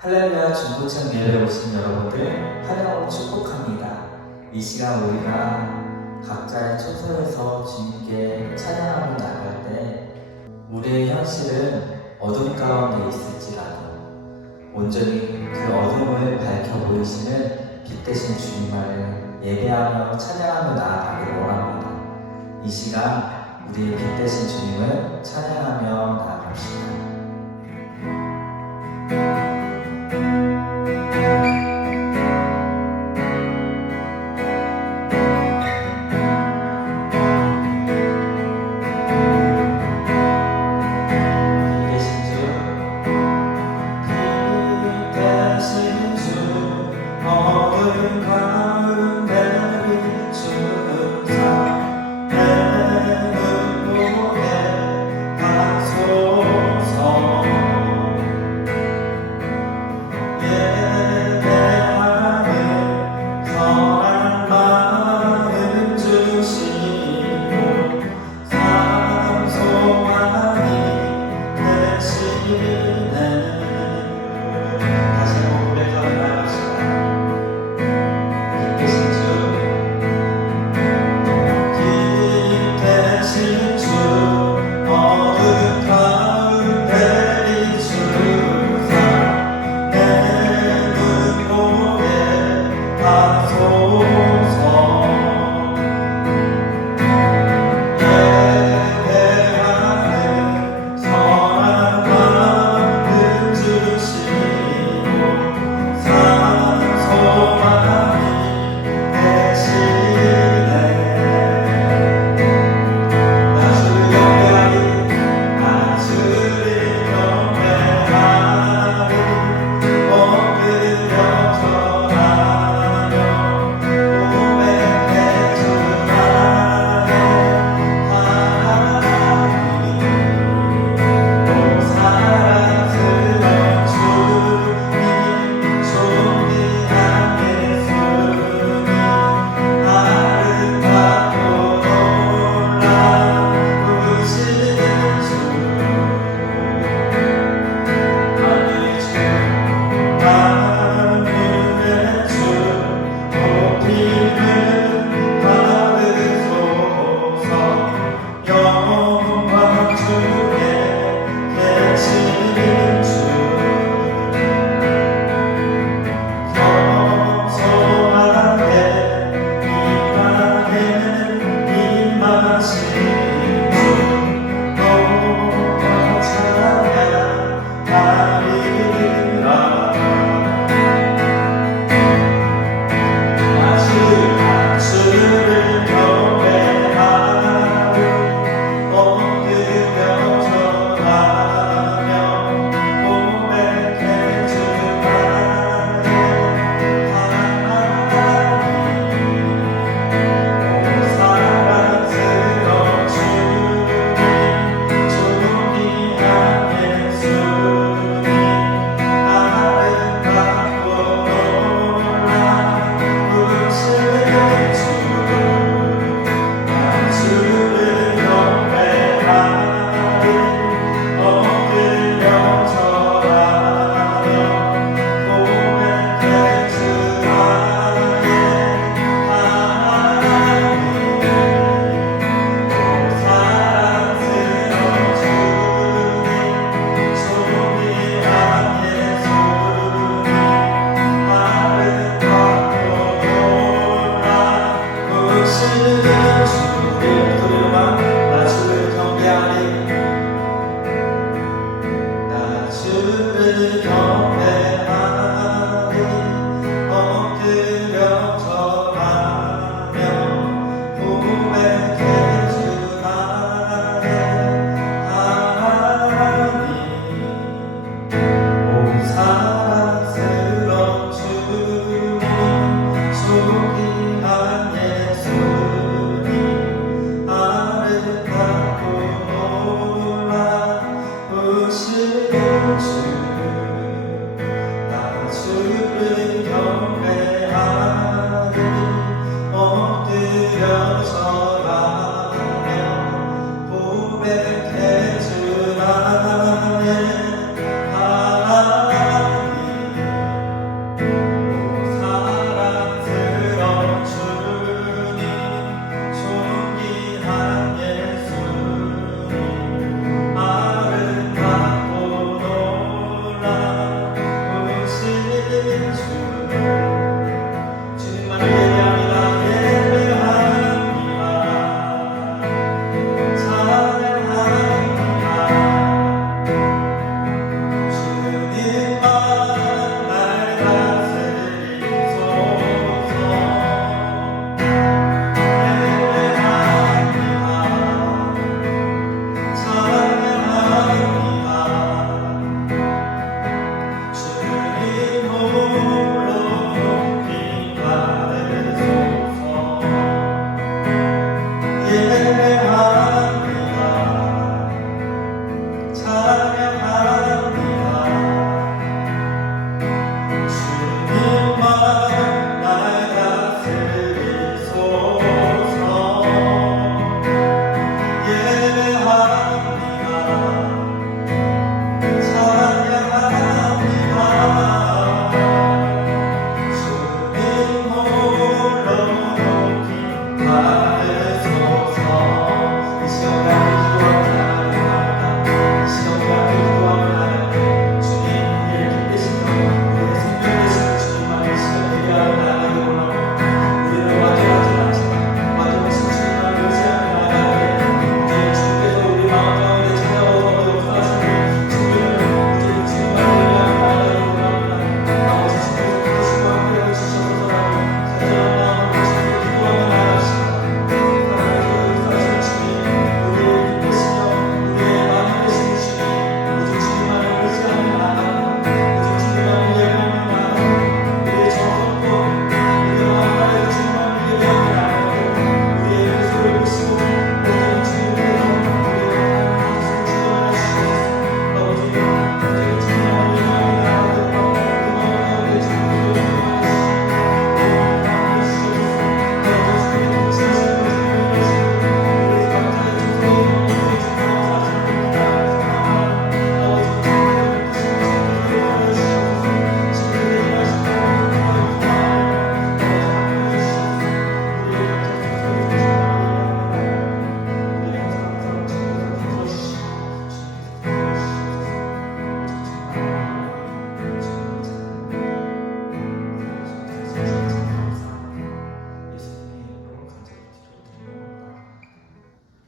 할렐루야 중고청 예배에 오신 여러분들 환영으로 축복합니다. 이 시간 우리가 각자의 처소에서 주님께 찬양하며 나갈 때 우리의 현실은 어둠 가운데 있을지라도 온전히 그 어둠을 밝혀 보이시는 빛 대신 주님만을 예배하며 찬양하며 나아가기를 원합니다. 이 시간 우리의 빛 대신 주님을 찬양하며 나아갑시다.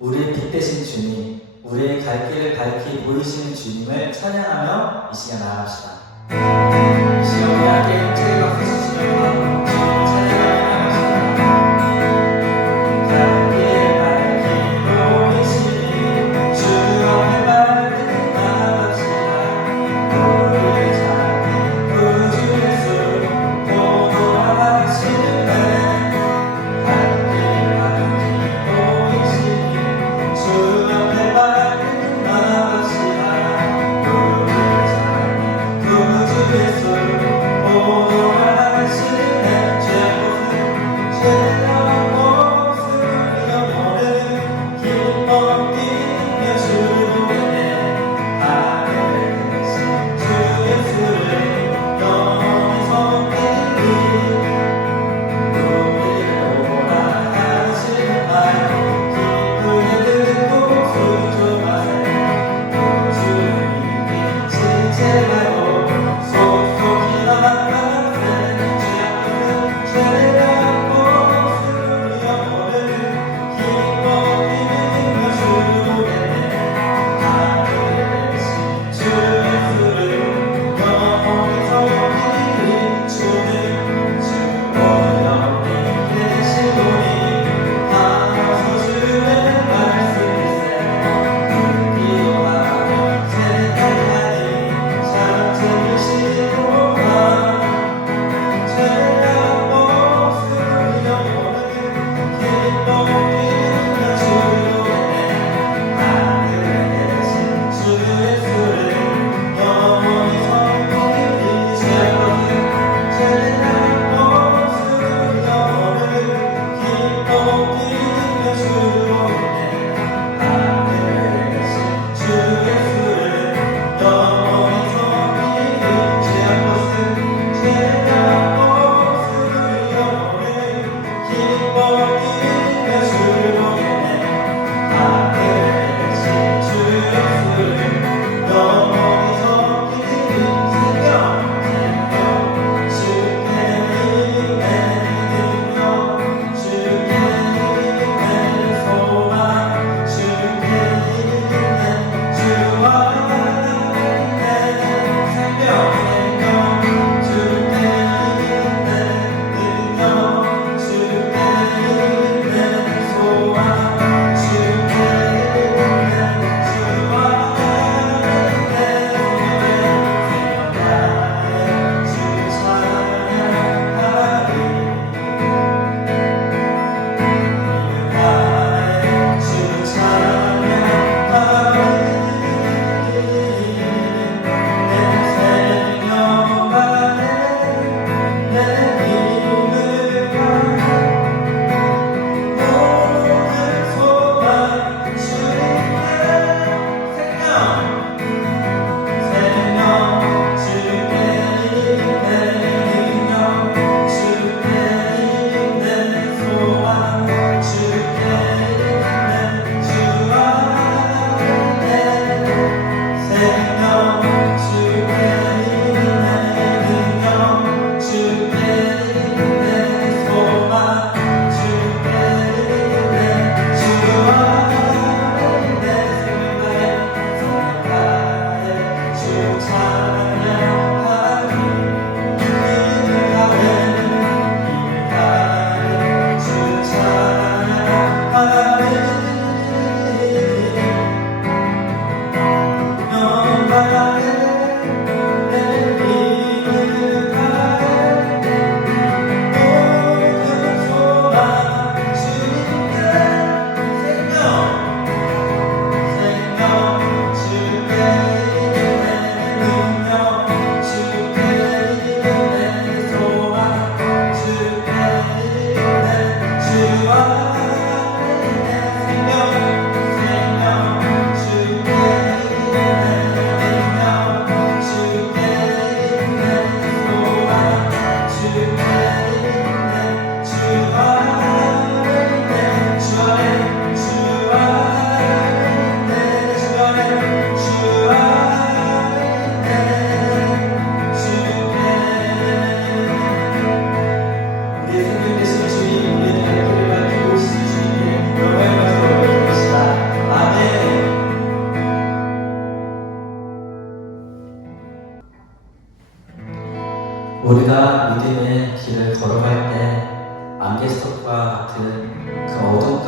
우리의 빛 되신 주님, 우리의 갈 길을 밝히 보이시는 주님을 찬양하며 이 시간 나갑시다. 이 시간 우리 함께 힘차게 박수 치시며 주님을 찬양하며 나갑시다. 갈 길 밝히 보이시는 주 앞에 밝은 나갑시다. 우리를 찾는 구주 예수 보도하시네. 갈 길 밝히 보이시는 주 앞에 밝은 나갑시다. 우리를 찾는 구주 예수 보도하시네.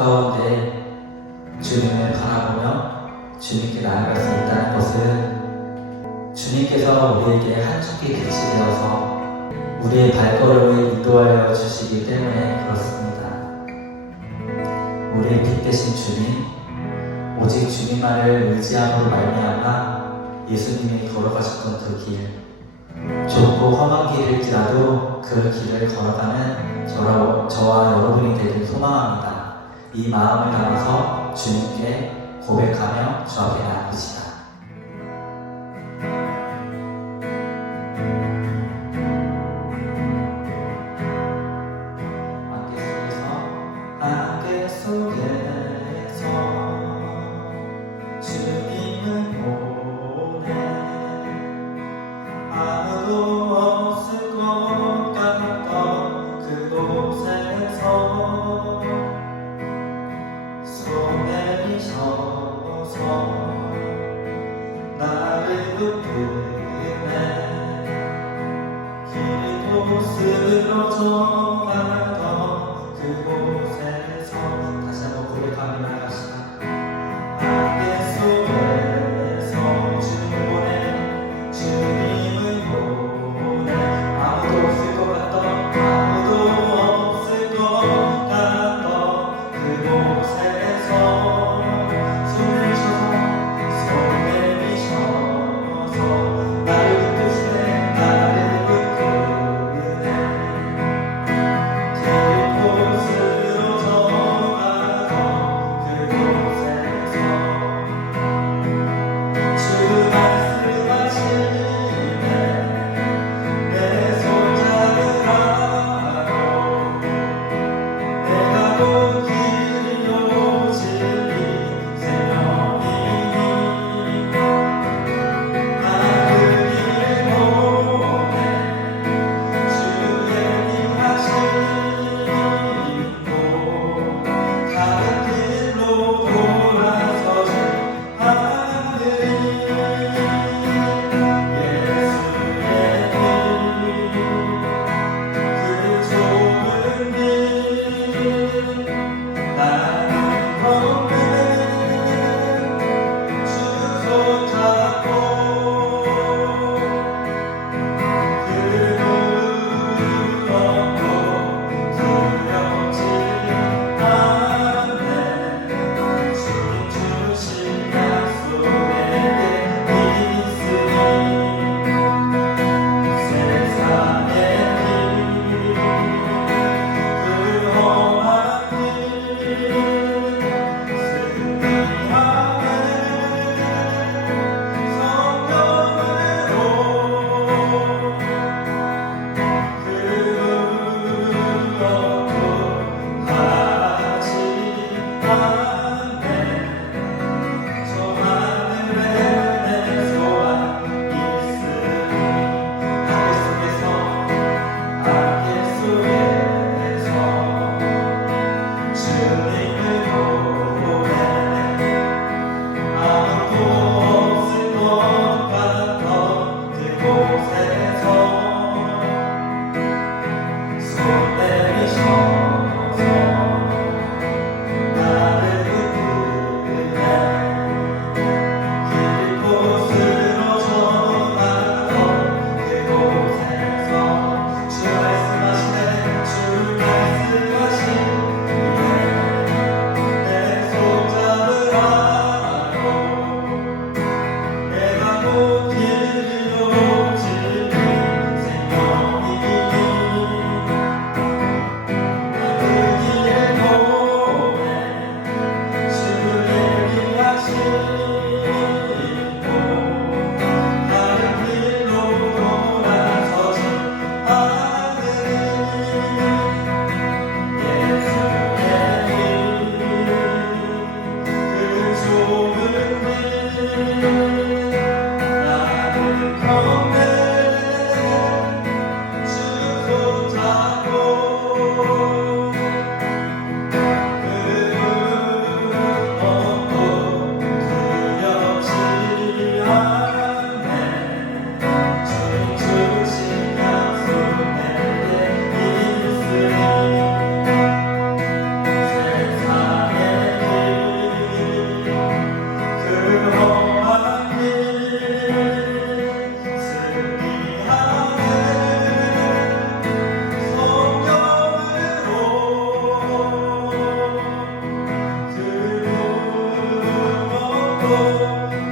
가운데 주님을 바라보며 주님께 나아갈 수 있다는 것은 주님께서 우리에게 한 촉기 빛이 되어서 우리의 발걸음을 인도하여 주시기 때문에 그렇습니다. 우리의 빛 되신 주님, 오직 주님만을 의지함으로 말미암아 예수님이 걸어가셨던 그 길, 좁고 험한 길일지라도 그 길을 걸어가는 저와 여러분이 되길 소망합니다. 이 마음을 담아서 주님께 고백하며 주 앞에 나아갑시다. 안개 속에서 주님을 보내 아무도 없을 것 같던 그곳에서 손 내미셔서 나를 이끄네 길 곳으로 정하던 그곳에서 다시 한번 고백하며 나갑시다. 안개 속에서 주님을 보내 주님을 보내 아무도 없을 것 같던 그곳에서 손 내미셔서 나를 이끄시네 나를 이끄네 길 곳으로 정하던 그곳에서 주 말씀하시네 내 손잡으라고 내가 곧 길이요 진리 생명이니 나를 보내 주의 임하시고 다른 길로 돌아서지 않으리 예수의 그 좁은 길 나는 걷네 주 손잡고 그 누구 없고 두렵지 않네 주님 주신 약속에 있으니 세상의 길 그 험한 길 승리하네 성령으로 그 누구 없고 하지 않네 저 하늘에 내 소원 있으니 안개 속에서 주님을 보내 아무도 없을 것 같던 그곳에서 손 내미셔서 나를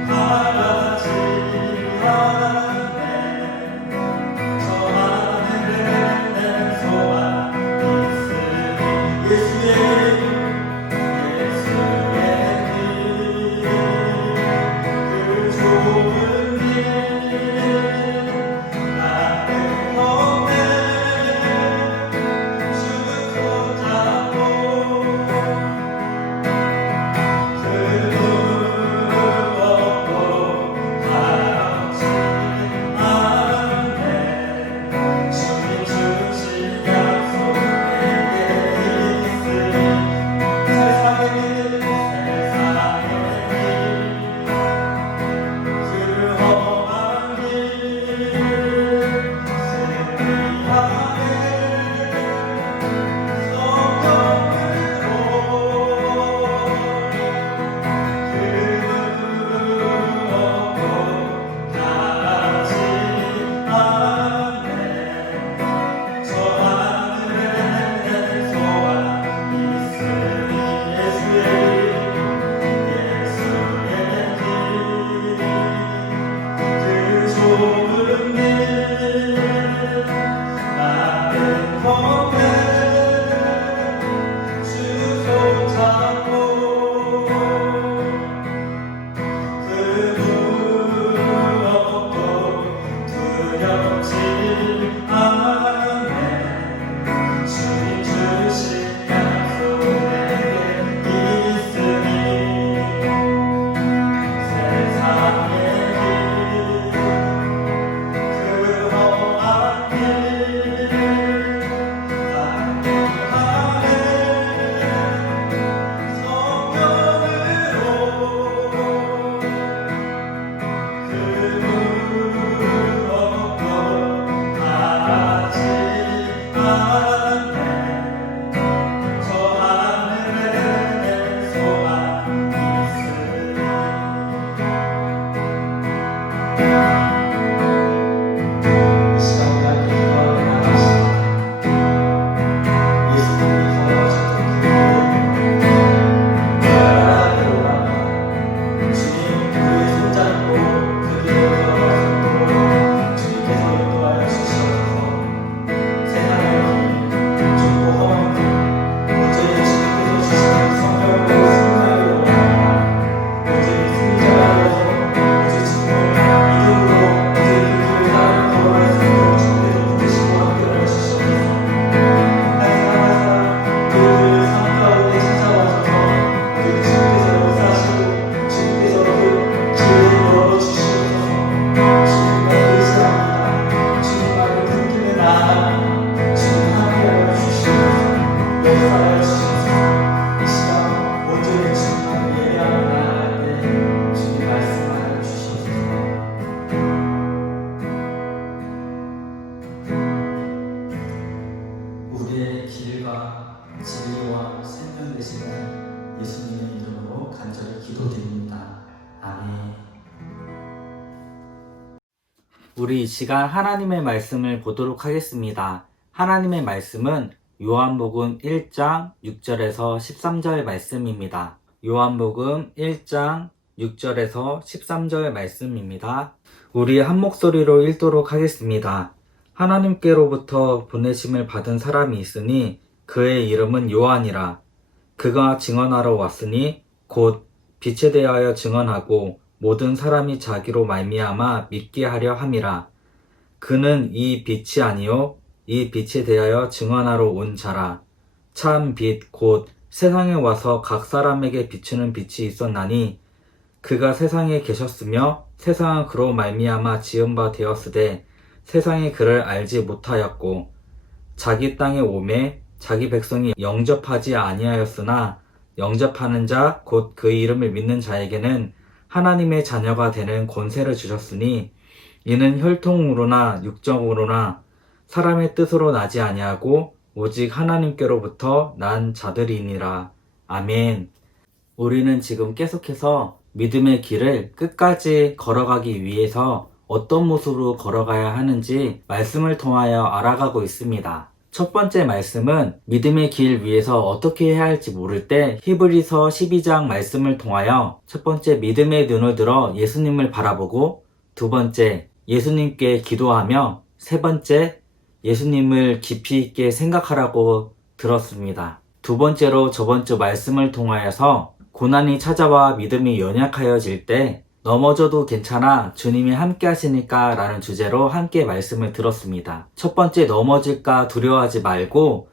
바라지 않네. 저 하늘에 내 소망 있으리. 예수의 그 좁은 길 나를 건네 주 손잡고 그 무겁고 가지 않네. 주님 주신 약속 내게 있으리. 세상의 길 그 험한 길 승리하네. 좁은 길 나를 건네 주 손잡고 그 무겁고 두렵지 않네. 주님 주신 약속 내게 있으니 세상의 우리의 길과 진리와 생명 되시는 예수님의 이름으로 간절히 기도드립니다. 아멘. 우리 이 시간 하나님의 말씀을 보도록 하겠습니다. 하나님의 말씀은 요한복음 1장 6절에서 13절 말씀입니다. 요한복음 1장 6절에서 13절 말씀입니다. 우리 한 목소리로 읽도록 하겠습니다. 하나님께로부터 보내심을 받은 사람이 있으니 그의 이름은 요한이라. 그가 증언하러 왔으니 곧 빛에 대하여 증언하고 모든 사람이 자기로 말미암아 믿게 하려 함이라. 그는 이 빛이 아니요 이 빛에 대하여 증언하러 온 자라. 참 빛 곧 세상에 와서 각 사람에게 비추는 빛이 있었나니 그가 세상에 계셨으며 세상은 그로 말미암아 지은 바 되었으되 세상이 그를 알지 못하였고 자기 땅에 오매 자기 백성이 영접하지 아니하였으나 영접하는 자 곧 그 이름을 믿는 자에게는 하나님의 자녀가 되는 권세를 주셨으니 이는 혈통으로나 육정으로나 사람의 뜻으로 나지 아니하고 오직 하나님께로부터 난 자들이니라. 아멘. 우리는 지금 계속해서 믿음의 길을 끝까지 걸어가기 위해서 어떤 모습으로 걸어가야 하는지 말씀을 통하여 알아가고 있습니다. 첫 번째 말씀은 믿음의 길 위에서 어떻게 해야 할지 모를 때 히브리서 12장 말씀을 통하여 첫 번째 믿음의 눈을 들어 예수님을 바라보고, 두 번째 예수님께 기도하며, 세 번째 예수님을 깊이 있게 생각하라고 들었습니다. 두 번째로 저번 주 말씀을 통하여서 고난이 찾아와 믿음이 연약하여질 때 넘어져도 괜찮아 주님이 함께 하시니까 라는 주제로 함께 말씀을 들었습니다. 첫 번째 넘어질까 두려워하지 말고,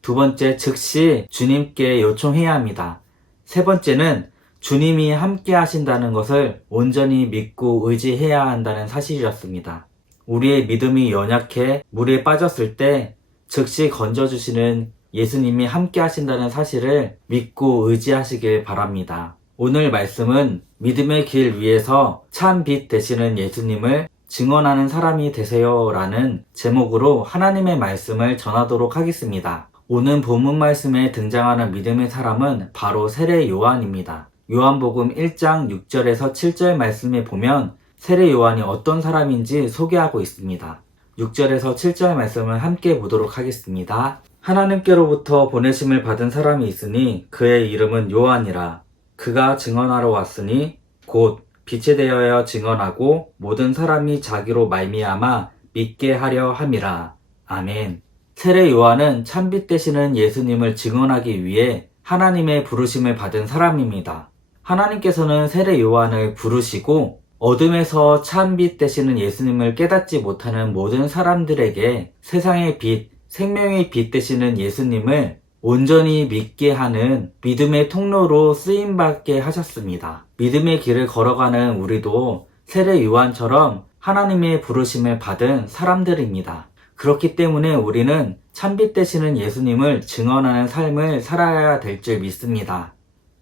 두 번째 즉시 주님께 요청해야 합니다. 세 번째는 주님이 함께 하신다는 것을 온전히 믿고 의지해야 한다는 사실이었습니다. 우리의 믿음이 연약해 물에 빠졌을 때 즉시 건져주시는 예수님이 함께 하신다는 사실을 믿고 의지하시길 바랍니다. 오늘 말씀은 믿음의 길 위에서 참 빛 되시는 예수님을 증언하는 사람이 되세요 라는 제목으로 하나님의 말씀을 전하도록 하겠습니다. 오늘 본문 말씀에 등장하는 믿음의 사람은 바로 세례 요한입니다. 요한복음 1장 6절에서 7절 말씀에 보면 세례 요한이 어떤 사람인지 소개하고 있습니다. 6절에서 7절 말씀을 함께 보도록 하겠습니다. 하나님께로부터 보내심을 받은 사람이 있으니 그의 이름은 요한이라. 그가 증언하러 왔으니 곧 빛에 대하여 증언하고 모든 사람이 자기로 말미암아 믿게 하려 함이라. 아멘. 세례 요한은 참빛 되시는 예수님을 증언하기 위해 하나님의 부르심을 받은 사람입니다. 하나님께서는 세례 요한을 부르시고 어둠에서 참빛 되시는 예수님을 깨닫지 못하는 모든 사람들에게 세상의 빛, 생명의 빛 되시는 예수님을 온전히 믿게 하는 믿음의 통로로 쓰임받게 하셨습니다. 믿음의 길을 걸어가는 우리도 세례 요한처럼 하나님의 부르심을 받은 사람들입니다. 그렇기 때문에 우리는 참빛 되시는 예수님을 증언하는 삶을 살아야 될 줄 믿습니다.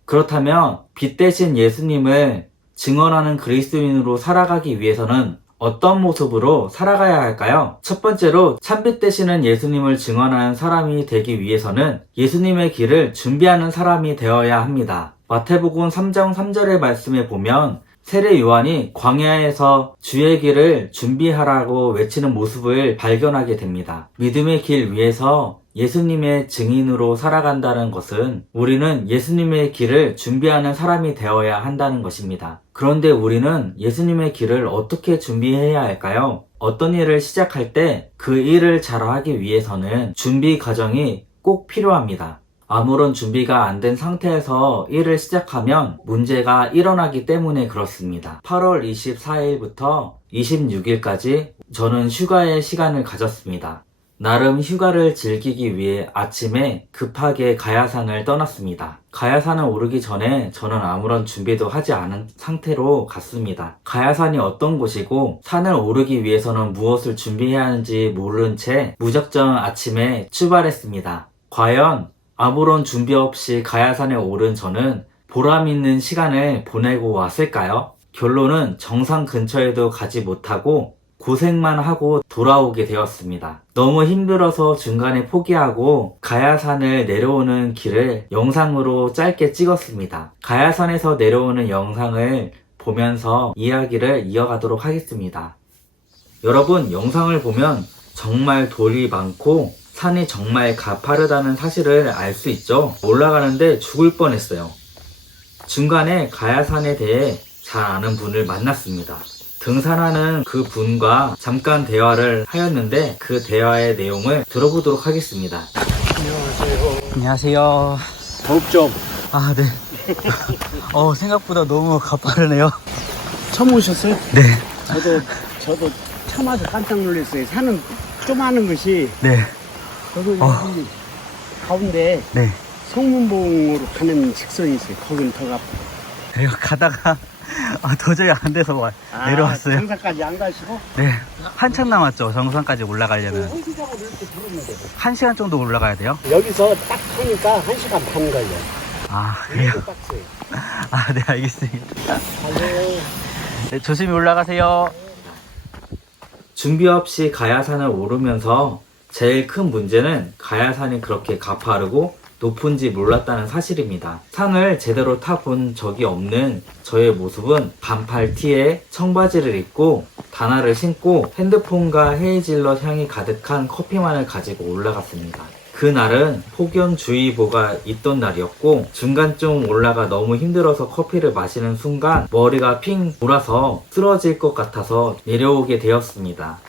그렇다면 빛 되신 예수님을 증언하는 그리스도인으로 살아가기 위해서는 어떤 모습으로 살아가야 할까요? 첫 번째로 참빛 되시는 예수님을 증언하는 사람이 되기 위해서는 예수님의 길을 준비하는 사람이 되어야 합니다. 마태복음 3장 3절의 말씀에 보면 세례 요한이 광야에서 주의 길을 준비하라고 외치는 모습을 발견하게 됩니다. 믿음의 길 위에서 예수님의 증인으로 살아간다는 것은 우리는 예수님의 길을 준비하는 사람이 되어야 한다는 것입니다. 그런데 우리는 예수님의 길을 어떻게 준비해야 할까요? 어떤 일을 시작할 때 그 일을 잘하기 위해서는 준비 과정이 꼭 필요합니다. 아무런 준비가 안 된 상태에서 일을 시작하면 문제가 일어나기 때문에 그렇습니다. 8월 24일부터 26일까지 저는 휴가의 시간을 가졌습니다. 나름 휴가를 즐기기 위해 아침에 급하게 가야산을 떠났습니다. 가야산을 오르기 전에 저는 아무런 준비도 하지 않은 상태로 갔습니다. 가야산이 어떤 곳이고 산을 오르기 위해서는 무엇을 준비해야 하는지 모른 채 무작정 아침에 출발했습니다. 과연 아무런 준비 없이 가야산에 오른 저는 보람 있는 시간을 보내고 왔을까요? 결론은 정상 근처에도 가지 못하고 고생만 하고 돌아오게 되었습니다. 너무 힘들어서 중간에 포기하고 가야산을 내려오는 길을 영상으로 짧게 찍었습니다. 가야산에서 내려오는 영상을 보면서 이야기를 이어가도록 하겠습니다. 여러분, 영상을 보면 정말 돌이 많고 산이 정말 가파르다는 사실을 알 수 있죠. 올라가는데 죽을 뻔했어요. 중간에 가야산에 대해 잘 아는 분을 만났습니다. 등산하는 그 분과 잠깐 대화를 하였는데 그 대화의 내용을 들어보도록 하겠습니다. 안녕하세요. 안녕하세요. 덥죠? 아, 네. 생각보다 너무 가파르네요. 처음 오셨어요? 네. 저도 처음 와서 깜짝 놀랐어요. 산은 조그마한 것이 네. 저도 여기 가운데 네. 성문봉으로 가는 직선이 있어요. 거긴 더 가파요. 그리고 가다가 도저히 안 돼서 내려왔어요. 정상까지 안 가시고? 네. 한참 남았죠. 정상까지 올라가려면. 헬기장으로 이렇게 부르면 돼요. 1시간 정도 올라가야 돼요? 여기서 딱 하니까 1시간 반 걸려. 아, 그래요? 이렇게 빡세요. 아, 네, 알겠습니다. 가요. 네, 조심히 올라가세요. 준비 없이 가야산을 오르면서 제일 큰 문제는 가야산이 그렇게 가파르고 높은지 몰랐다는 사실입니다. 산을 제대로 타본 적이 없는 저의 모습은 반팔 티에 청바지를 입고 단화를 신고 핸드폰과 헤이즐넛 향이 가득한 커피만을 가지고 올라갔습니다. 그날은 폭염주의보가 있던 날이었고 중간쯤 올라가 너무 힘들어서 커피를 마시는 순간 머리가 핑 돌아서 쓰러질 것 같아서 내려오게 되었습니다.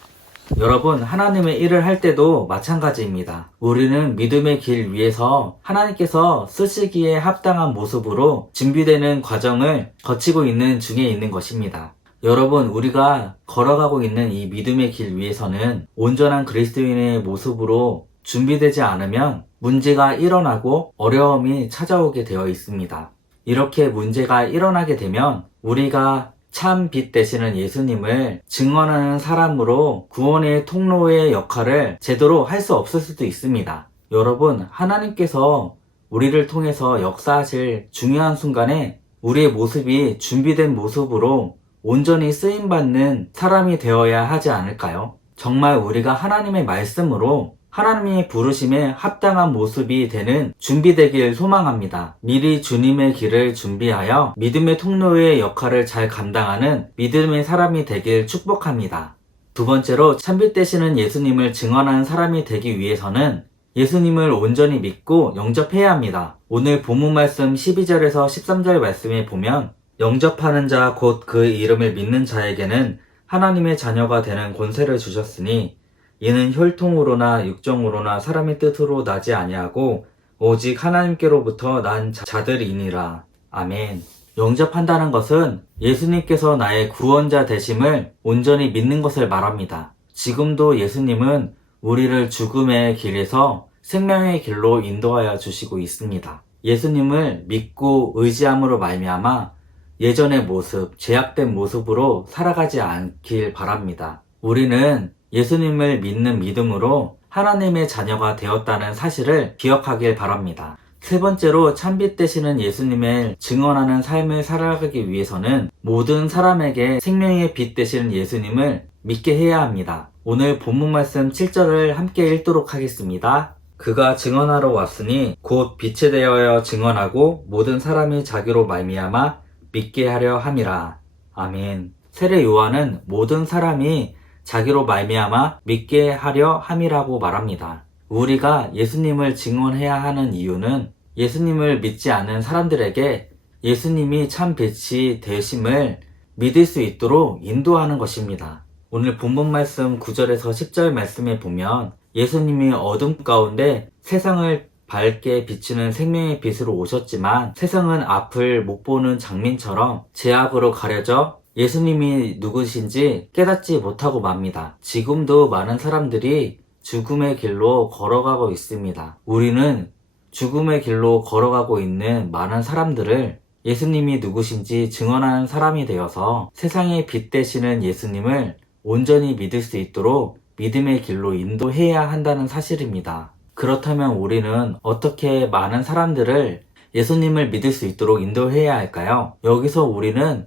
여러분, 하나님의 일을 할 때도 마찬가지입니다. 우리는 믿음의 길 위에서 하나님께서 쓰시기에 합당한 모습으로 준비되는 과정을 거치고 있는 중에 있는 것입니다. 여러분, 우리가 걸어가고 있는 이 믿음의 길 위에서는 온전한 그리스도인의 모습으로 준비되지 않으면 문제가 일어나고 어려움이 찾아오게 되어 있습니다. 이렇게 문제가 일어나게 되면 우리가 참 빛 되시는 예수님을 증언하는 사람으로 구원의 통로의 역할을 제대로 할 수 없을 수도 있습니다. 여러분, 하나님께서 우리를 통해서 역사하실 중요한 순간에 우리의 모습이 준비된 모습으로 온전히 쓰임받는 사람이 되어야 하지 않을까요? 정말 우리가 하나님의 말씀으로 하나님의 부르심에 합당한 모습이 되는 준비되길 소망합니다. 미리 주님의 길을 준비하여 믿음의 통로의 역할을 잘 감당하는 믿음의 사람이 되길 축복합니다. 두 번째로 참빛 되시는 예수님을 증언하는 사람이 되기 위해서는 예수님을 온전히 믿고 영접해야 합니다. 오늘 본문 말씀 12절에서 13절 말씀에 보면 영접하는 자 곧 그 이름을 믿는 자에게는 하나님의 자녀가 되는 권세를 주셨으니 이는 혈통으로나 육정으로나 사람의 뜻으로 나지 아니하고 오직 하나님께로부터 난 자들이니라. 아멘. 영접한다는 것은 예수님께서 나의 구원자 되심을 온전히 믿는 것을 말합니다. 지금도 예수님은 우리를 죽음의 길에서 생명의 길로 인도하여 주시고 있습니다. 예수님을 믿고 의지함으로 말미암아 예전의 모습, 죄악된 모습으로 살아가지 않길 바랍니다. 우리는 예수님을 믿는 믿음으로 하나님의 자녀가 되었다는 사실을 기억하길 바랍니다. 세 번째로 참빛 되시는 예수님을 증언하는 삶을 살아가기 위해서는 모든 사람에게 생명의 빛 되시는 예수님을 믿게 해야 합니다. 오늘 본문 말씀 7절을 함께 읽도록 하겠습니다. 그가 증언하러 왔으니 곧 빛에 대하여 증언하고 모든 사람이 자기로 말미암아 믿게 하려 함이라. 아멘. 세례 요한은 모든 사람이 자기로 말미암아 믿게 하려 함이라고 말합니다. 우리가 예수님을 증언해야 하는 이유는 예수님을 믿지 않는 사람들에게 예수님이 참 빛이 되심을 믿을 수 있도록 인도하는 것입니다. 오늘 본문 말씀 9절에서 10절 말씀에 보면 예수님이 어둠 가운데 세상을 밝게 비추는 생명의 빛으로 오셨지만 세상은 앞을 못 보는 장민처럼 죄악으로 가려져 예수님이 누구신지 깨닫지 못하고 맙니다. 지금도 많은 사람들이 죽음의 길로 걸어가고 있습니다. 우리는 죽음의 길로 걸어가고 있는 많은 사람들을 예수님이 누구신지 증언하는 사람이 되어서 세상의 빛 되시는 예수님을 온전히 믿을 수 있도록 믿음의 길로 인도해야 한다는 사실입니다. 그렇다면 우리는 어떻게 많은 사람들을 예수님을 믿을 수 있도록 인도해야 할까요? 여기서 우리는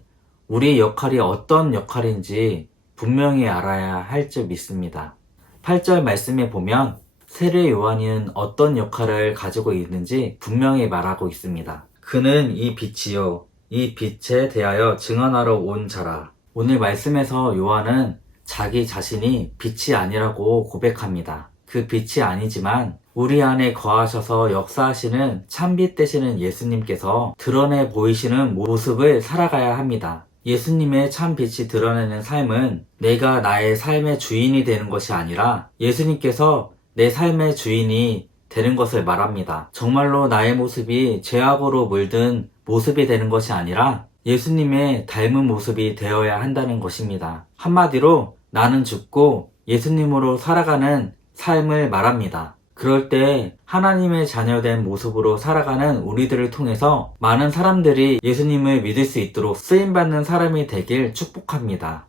우리의 역할이 어떤 역할인지 분명히 알아야 할 줄 믿습니다. 8절 말씀에 보면 세례 요한은 어떤 역할을 가지고 있는지 분명히 말하고 있습니다. 그는 이 빛이요 이 빛에 대하여 증언하러 온 자라. 오늘 말씀에서 요한은 자기 자신이 빛이 아니라고 고백합니다. 그 빛이 아니지만 우리 안에 거하셔서 역사하시는 참빛 되시는 예수님께서 드러내 보이시는 모습을 살아가야 합니다. 예수님의 참 빛이 드러내는 삶은 내가 나의 삶의 주인이 되는 것이 아니라 예수님께서 내 삶의 주인이 되는 것을 말합니다. 정말로 나의 모습이 죄악으로 물든 모습이 되는 것이 아니라 예수님의 닮은 모습이 되어야 한다는 것입니다. 한마디로 나는 죽고 예수님으로 살아가는 삶을 말합니다. 그럴 때 하나님의 자녀된 모습으로 살아가는 우리들을 통해서 많은 사람들이 예수님을 믿을 수 있도록 쓰임받는 사람이 되길 축복합니다.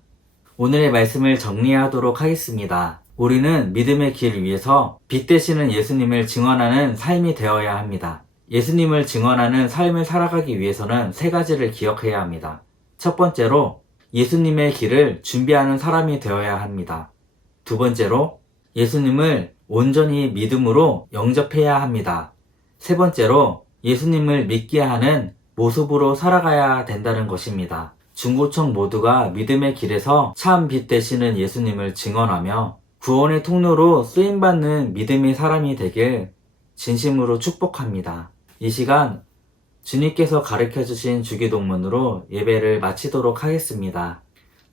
오늘의 말씀을 정리하도록 하겠습니다. 우리는 믿음의 길 위에서 빛 되시는 예수님을 증언하는 삶이 되어야 합니다. 예수님을 증언하는 삶을 살아가기 위해서는 세 가지를 기억해야 합니다. 첫 번째로 예수님의 길을 준비하는 사람이 되어야 합니다. 두 번째로 예수님을 온전히 믿음으로 영접해야 합니다. 세 번째로 예수님을 믿게 하는 모습으로 살아가야 된다는 것입니다. 중고청 모두가 믿음의 길에서 참 빛 되시는 예수님을 증언하며 구원의 통로로 쓰임받는 믿음의 사람이 되길 진심으로 축복합니다. 이 시간 주님께서 가르쳐주신 주기도문으로 예배를 마치도록 하겠습니다.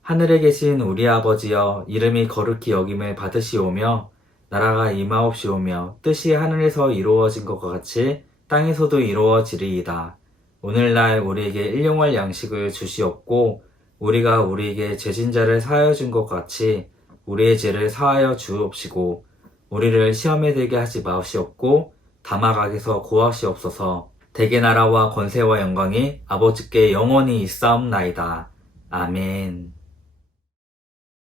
하늘에 계신 우리 아버지여, 이름이 거룩히 여김을 받으시오며 나라가 임하옵시오며 뜻이 하늘에서 이루어진 것과 같이 땅에서도 이루어지리이다. 오늘날 우리에게 일용할 양식을 주시옵고 우리가 우리에게 죄진 자를 사하여 준 것 같이 우리의 죄를 사하여 주옵시고 우리를 시험에 들게 하지 마시옵고 다만 악에서 구하시옵소서. 대개 나라와 권세와 영광이 아버지께 영원히 있사옵나이다. 아멘.